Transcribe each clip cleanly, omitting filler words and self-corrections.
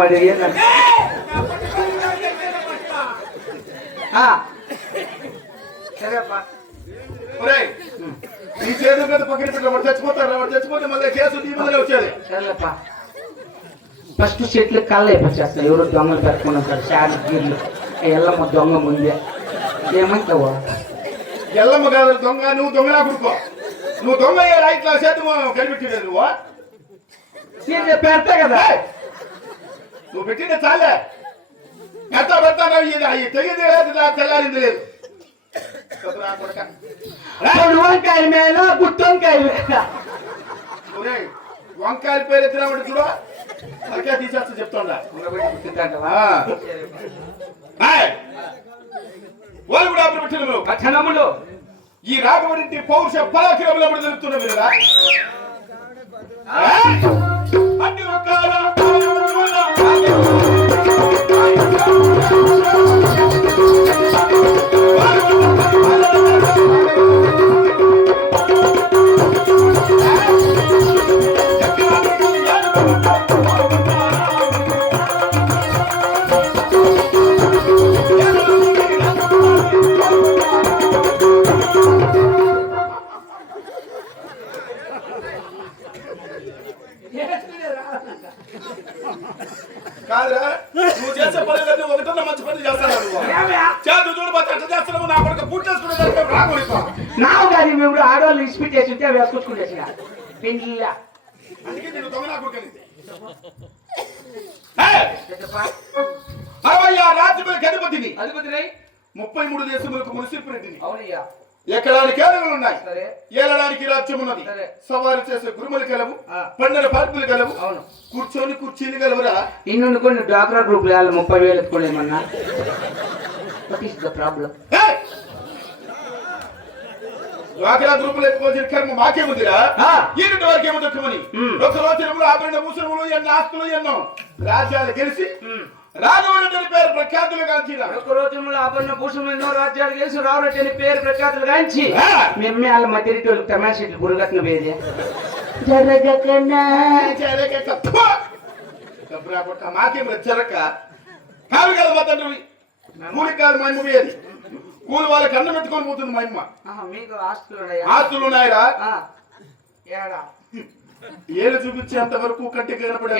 వాడు ఏంటంటే సరేపా ఈ చేతుల మీద పక్కన పెట్టి వాడు చచ్చిపోతారు. వాడు చచ్చిపోతే మళ్ళీ కేసు నీ మళ్ళీ వచ్చేది. సరేపా ఫస్ట్ చెట్లు కళ్ళు అయిపోచేస్తాయి. ఎవరు దొంగలు పెట్టుకుని ఉంటారు. శారీ గీర్లు ఎల్లమ్మ దొంగ ముందే ఏమంటావు? ఎల్లమ్మ కాదు దొంగ. నువ్వు దొంగలా కుడుకో. నువ్వు దొంగ రైట్లో చేతి కనిపెట్టలేదు. నువ్వు పెడతా కదా. నువ్వు పెట్టిందే చాలే. ఎంత పెడతాను తెగింది లేదు, తెల్లారింది లేదు. వంకాయ మేళ గుట్టు వంకాయ మేళ. వంకాయల పేరు ఎత్తినామంటే చూడ వంకాయ తీసేస్తా చెప్తాడా. వాళ్ళు కూడా అప్పుడు పెట్టినములు ఈ రాఘవరింటి పౌరుష పరాక్రమంలో కూడా తెలుపుతున్నా మీరు కదా. అన్ని రకాల కాదురా నువ్వు చేసే పనులన్నీ ఒకటన్నా మంచి పనులు చేస్తున్నావు. చేతులు చూడబోతే అట్లా చేస్తున్నావు. నా కొడుకు పుట్టేసుకునే నావు కానీ మేము ఆడవాళ్ళు ఇన్స్పిట్ చేసి ఉంటే వేసుకొచ్చుకుంటేసిన అందుకే నేను దొంగ నా కొడుకు 66 రాజ్యములకు అధిపతిని 33 దేశములకు మునిసిపరెడ్డిని. అవునయ్యా. ఎక్కడానికి కేరళలు ఉన్నాయి. ఏలడానికి రాజ్యం ఉన్నది. సవారు చేసే గురుములు కలవు, పండిన పార్పులు కలవు. కూర్చొని కుర్చీలు కలవురా. ఇన్ను కొన్ని డాక్టర్ గ్రూప్ 30,000 ఎత్తుకోలేమన్నా. What is the problem? డ్వాక్రా గ్రూపులు ఎత్తుకోవాల్సిన కర్మ మాకేముందిరా. ఈ రెండు వారికి ఏమో దొక్కమని ఒక రోజులు ఆభరణ భూషణములు ఎన్నో ఆస్తులు ఎన్నో రాజ్యాలు గెలిచి రాఘవరెడ్డి పేరు ప్రఖ్యాతులు గాంచిన. ఒక రోజుల్లో ఆభరణ భూషణములు ఎన్నో రాజ్యాలు గెలిచి రాఘవరెడ్డి పేరు ప్రఖ్యాతులు గాంచి మేమే వాళ్ళ మధ్య వాళ్ళు తమాషెట్లు గురుగట్న వేదే జరగకనా మాకేం జరగక కాలు కాదు మాత్రం మూడి కాదు మా అమ్మ పోయేది. కూలి వాళ్ళకి అన్నం పెట్టుకొని పోతుంది మా అమ్మ. మీకు ఆస్తులు ఉన్నాయిరా. ఏళ్ళు చూపించేంత వరకు కంటి కనపడే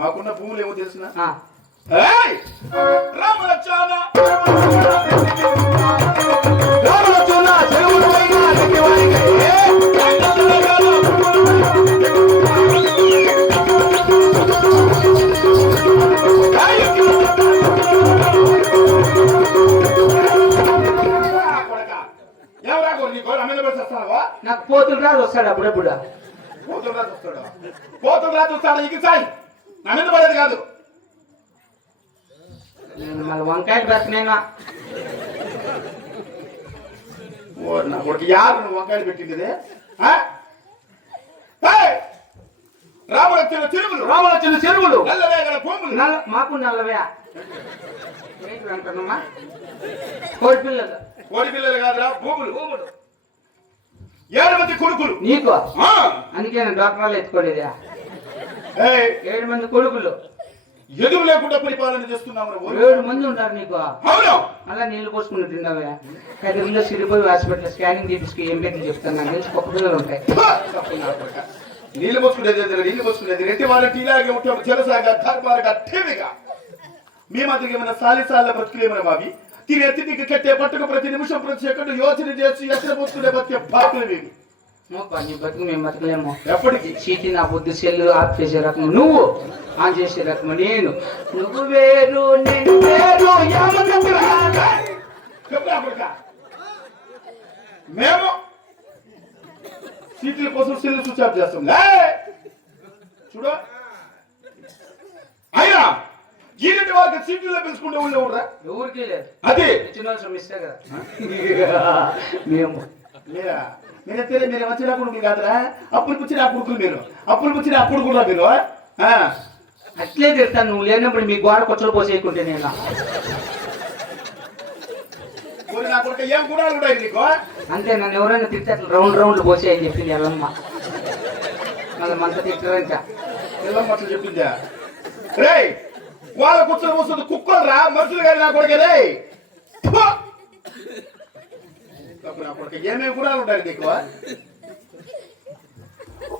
మాకున్న భూములు ఏమో తెలిసిన నాకు పోతులు రాదు వస్తాడు అప్పుడప్పుడు. పోతులు రాదు వస్తాడు. ఇక సాయి నా మీద పడేది కాదు. నేను మళ్ళీ వంకాయలు పెట్టినా నా కొడుకు యారు నువ్వు వంకాయలు పెట్టింది. రాములొచ్చిన చెరువులు నల్లవే గల భూములు. మాకు నల్లవే అంటున్నామా. కోడి పిల్లలు కాదురా భూములు. 7 మంది కొడుకులు నీకు. అందుకే నేను డాక్టర్లు ఎత్తుకోలేదా. 7 మంది కొడుకులు ఎదురు లేకుండా పరిపాలన చేస్తున్నాము. 7 మంది ఉంటారు నీకు. అలా నీళ్లు పోసుకుని తిన్నావే. కదిరిలో సిరిపోయి హాస్పిటల్ స్కానింగ్ తీపించుకు ఏం పెట్టి చెప్తాను. నాకు తెలిసి పక్క పిల్లలు ఉంటాయి. నీళ్లు పోసుకునేది రెడ్డి వాళ్ళకి ఇలాగే ఉంటాం. చెలసాగా ధర్మాలుగా ఠేవిగా మేమంతకు ఏమైనా సాలిసాల బ్రతుకులు ఏమైనా మావి తినే తిండికి కట్టే పట్టుకు ప్రతి నిమిషం ప్రతి సెకండ్ యోచన చేసి ఎక్కడ పోసుకునే బతికే బాధ్యత మేము. నీ బతుకు మేము బతకలేము ఎప్పటికీ. చీటి నా బుద్ధి సెల్లు ఆఫ్ చేసే రకం నువ్వు, ఆన్ చేసే రకం నేను. నువ్వు వేరు నేను వేరు. మేము సీట్ల కోసం సెల్లు స్విచ్ ఆఫ్ చేస్తాం. చూడ అయినా ఈరెడ్డి వాళ్ళకి సీట్లలో పిలుచుకుంటే ఊళ్ళో ఎవరురా? ఎవరికి లేదు. అదే మిస్టే కదా మేము. మీరైతే మీరు వచ్చిన కొడుకులు కాదురా. అప్పులు పుచ్చిన ఆ కొడుకులు మీరు. అప్పులు పుచ్చిన ఆ కొడుకురా మీరు. అట్లే తిడతాను. నువ్వు లేనప్పుడు మీ గోడ కొచ్చలు పోసేయకుంటే నేను నా కొడుకు ఏం గుణాలు కూడా నీకు. అంతే నన్ను ఎవరైనా తిడితే అట్లా రౌండ్లు పోసేయని చెప్పింది ఎల్లమ్మ. మళ్ళీ మనతో తిట్టరంట. పిల్లమ్మ అట్లా చెప్పిందా రే వాళ్ళ కూర్చొని కూర్చుంది కుక్కలు రా మనుషులు గారి నా కొడుకే రే నా కొడుకు ఏమేమి గుణాలు ఉంటాయి నీకు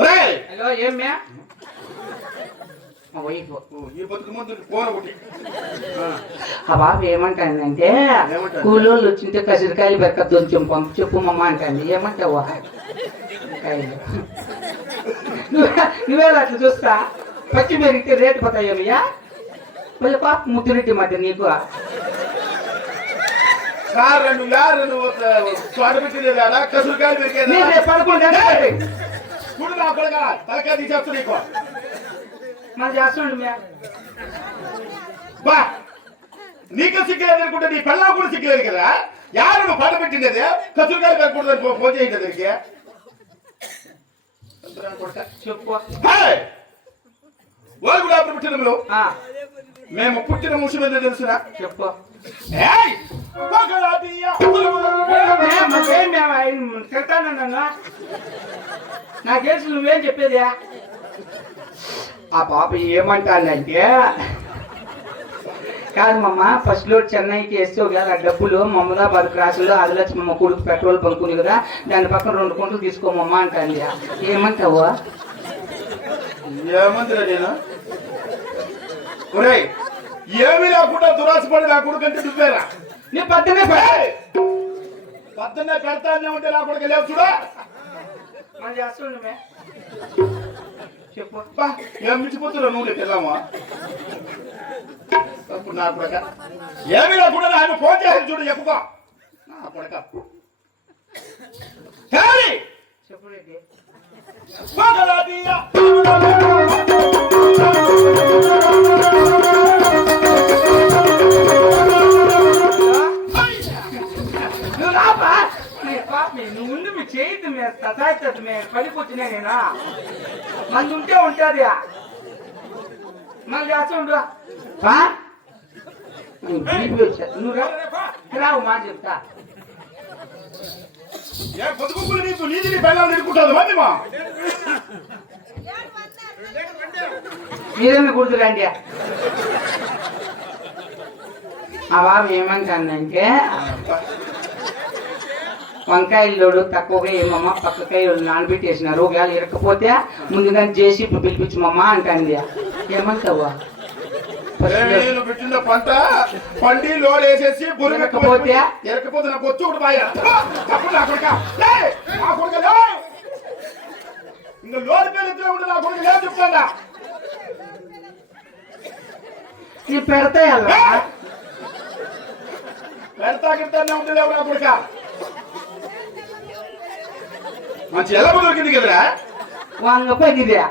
రే హలో ఏమ్యా వైఫ్ ఈ బతుకు ముందు ఫోన్ ఒకటి ఆ బాబు ఏమంటానంటే కూలోళ్ళు వచ్చింటే కసిరికాయలు బెరక దొంచెం పంపు చెప్పు మమ్మ అంటాను ఏమంటావా నువ్వేలా అట్లా చూస్తా పచ్చి పెరిగితే రేటు పోతాయమ్మయ్యా మళ్ళీ పాప ముద్దురెడ్డి మధ్య నీకు నువ్వు యారు నువ్వు పెట్టిందా కసురుకాయలు పెరిగేదా పడుకుంటా చూడు నా కొడుక తలకాయ తీసేస్తా నీకు మనం చేస్తుండే బా నీకు సిగ్గులేదు అనుకుంటే నీ పిల్లలు కూడా సిగ్గులేదు కదా యారు నువ్వు పాట పెట్టిండేది కసురుకాయలు పెరగకూడదు ఫోన్ చేయండి దగ్గరికి చెప్పు వాళ్ళు కూడా అప్పుడు పుట్టినములు మేము పుట్టిన ముషి మీద తెలుసునా చెప్పు తిడతానన్నా నాకేసి నువ్వేం చెప్పేది ఆ పాప ఏమంటానంటే కాదు మమ్మ ఫస్ట్ లో చెన్నైకి వేస్తే ఒకవేళ డబ్బులు మమదాబాద్ క్రాసులో ఆదిలక్ష్మి మమ్మ కొడుకు పెట్రోల్ బంక్ ఉంది కదా దాని పక్కన 2 కొంటలు తీసుకోమమ్మ అంటాంది ఏమంటావు ఏమందిరా నేను ఒరేయ్ ఏమీ లేకుండా దురాశపడి నా కొడుకు అంటే నువ్వేరా నీ పద్దనే పెడతానే ఉంటే నా కొడుకు లేవు చూడా మనం చేస్తుండే చెప్పు ఏం మించిపోతున్నా నువ్వు వెళ్ళామా అప్పుడు నా కొడక ఏమీ లేకుండా ఆయన ఫోన్ చేసి చూడు చెప్పుకో నా కొడక చెప్పు నువ్వు ఉండి మీ చేయద్దు మీరు సతాయిస్తుంది మేము పడిపోతున్నా నేను మంది ఉంటే ఉంటుంది మళ్ళీ చేస్తుండు నువ్వు రావు మాట చెప్తా బతుకులు నీకు నీతిని బయలు నిలుకుంటుంది మంది మా మీరేమి గుర్తురండి ఆ బాబు ఏమంటానంటే వంకాయలు తక్కువగా ఏమమ్మా పక్కకాయ నానబెట్టేసినారు ఒకవేళ ఇరకపోతే ముందుగా చేసి ఇప్పుడు పిలిపించమమ్మా అంటాంది ఏమంటావా నేను పెట్టిన పంట పండి లోడ్ వేసేసి ఇరకపోతే నాకు వచ్చి ఒకటి బాయ్ అప్పుడు నా కొడుక నా కొడుక ఇంకా లోడ్ పేరు ఉంటే నా కొడుకు లేదు చెప్తాడా నీ పెడతాయి అలా పెడతానే ఉంటే లేవు నా కొడుక మంచి ఎలా దొరికింది కదరా వంగపోయిదే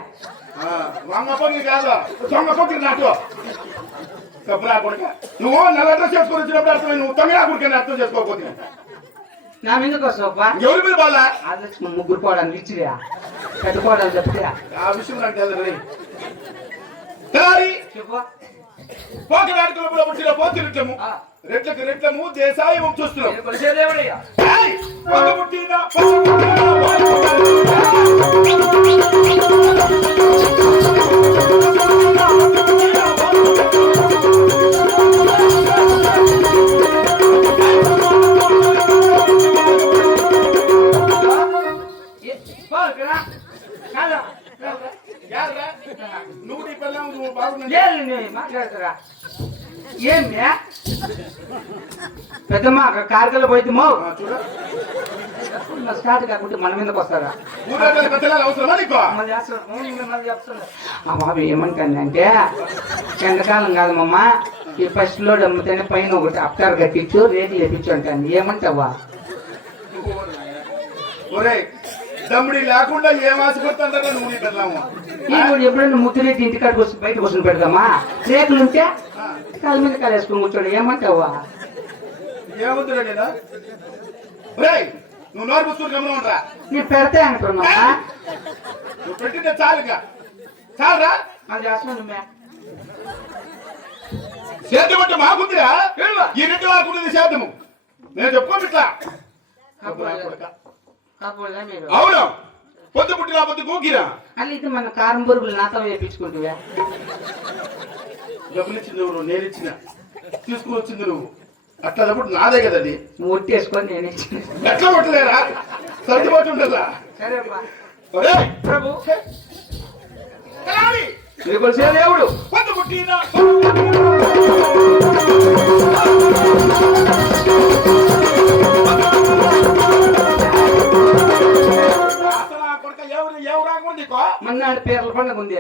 వంగపోయి కాదు దొంగపోతుంది నాటు కప్పురా కొడుక నువ్వు నల్ల డ్రెస్ చేసుకొని వచ్చినప్పుడు అర్థం నువ్వు తమిళ కొడుకు అర్థం చేసుకోకపోతే నా మీదకి వస్తావా ఎవరి మీద వాళ్ళ ఆదర్శ ముగ్గురు కోడలు ఇచ్చిరా పెట్టుకోవడాలు చెప్తే ఆ విషయం నాకు తెలియదు చెప్పు పోకడాడుకుల పుట్టిన పోతిరిట్లము రెట్లకు రెట్లము దేశాయం చూస్తున్నాం నువ్వు నీ పిల్ల నువ్వు బాగున్నా మాట్లాడతారా ఏమి పెద్దమ్మ కార్గల్లో పోయితే మో స్టార్ట్ కాకుంటే మన మీదకి వస్తారా ఆ బాబు ఏమంటానంటే ఎండాకాలం కాదమ్మా ఈ ఫస్ట్ లోడ్ అమ్ముతేనే పైన ఒకటి అప్టార్ కట్టించు రేట్లు వేపించు అంటాను ఏమంటావా దమ్ముడి లేకుండా ఏం ఆశపడుతుందా నువ్వు నీ పెళ్ళాము ఇప్పుడు ఎప్పుడైనా ముద్దురెడ్డి ఇంటికాడికి వచ్చి బయటకు వచ్చి పెడదామా రేకులు ఉంటే కాళ్ళ మీద కాలు వేసుకుని కూర్చోడు ఏమంటావా ఏమవుతున్నా నువ్వు నోరు పుస్తకం గమనం నేను పెడతా అంటున్నా నువ్వు పెట్టిందే చాలుగా చాలరా అది చేస్తున్నాను సేద్యం అంటే మాకుందిరా ఈ రెండు వారికి సేద్యము నేను చెప్పుకోను ఇట్లా అవును పొద్దు పుట్టిన పొద్దు గూకిరా అల్లి ఇది మన కారం బొరుగులు నాతో వేయించుకుంటువా డబ్బులిచ్చింది ఎవరు నేను ఇచ్చిన తీసుకుని వచ్చింది నువ్వు అట్లా అప్పుడు నాదే కదండి నువ్వు ఒట్టేసుకొని నేను ఇచ్చిన ఎట్లా కొట్టలేరా సర్దుబాటు ఉండదా సరే అమ్మా. ఒరేయ్, ప్రభు కలాలి, మీరు కొలిసే దేవుడు పొద్దు పుట్టిన అసలు ఆ కొడుక ఎవరు రాకుండా మన్నాడు పేర్ల పండుగ ఉంది